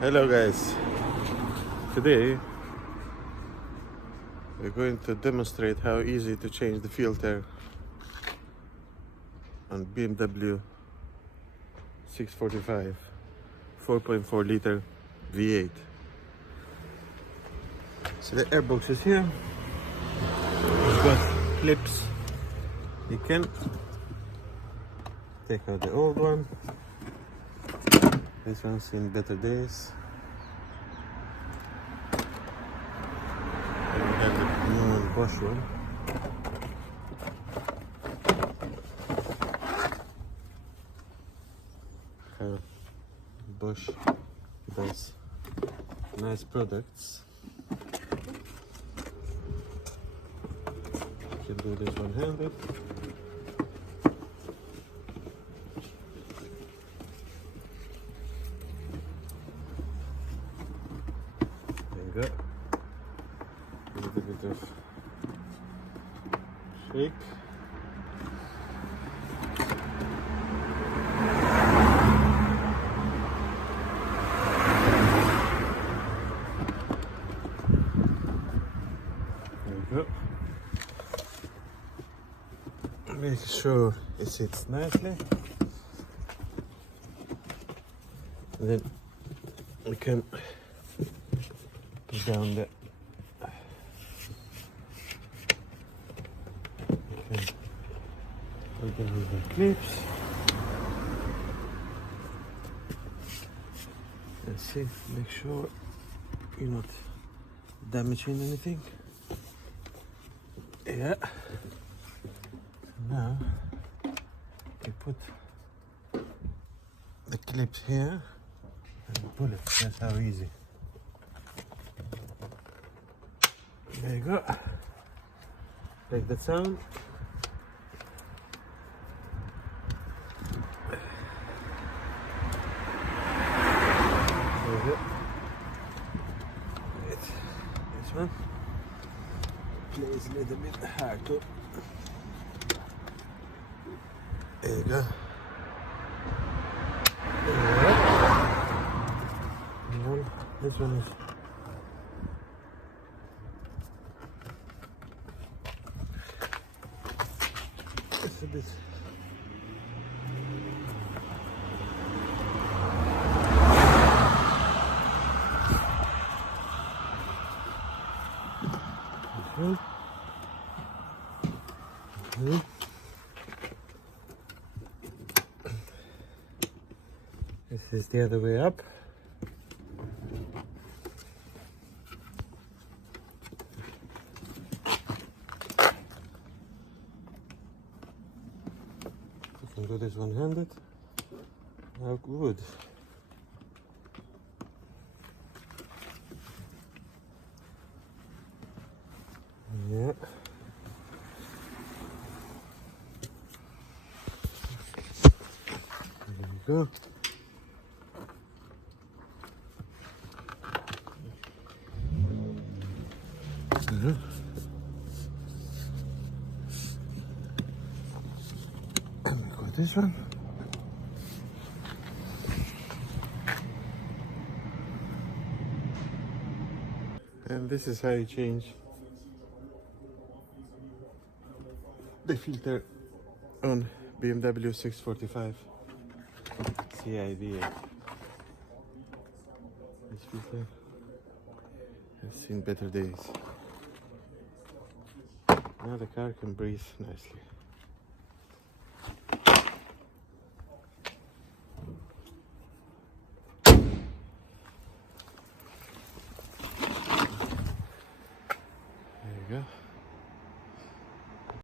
Hello guys, today we're going to demonstrate how easy to change the filter on BMW 645 4.4 liter V8. So the airbox is here. It's got clips. You can take out the old one. This one's seen better days. And we have the new Bosch one. How Bosch does nice products. You can do this one-handed. Go. A little bit of shake. There we go. Make sure it sits nicely. And then we can put down the put down the clips and see, make sure you're not damaging anything. Yeah. Now we put the clips here and pull it. That's how easy. There you go. Like that sound. There you go. This one plays a little bit hard too. There you go. And this one is a bit. This is the other way up. You can do this one-handed. How good. Yeah. There you go. And we got this one. And this is how you change the filter on BMW 645 CI-V8. This filter has seen better days. Now the car can breathe nicely.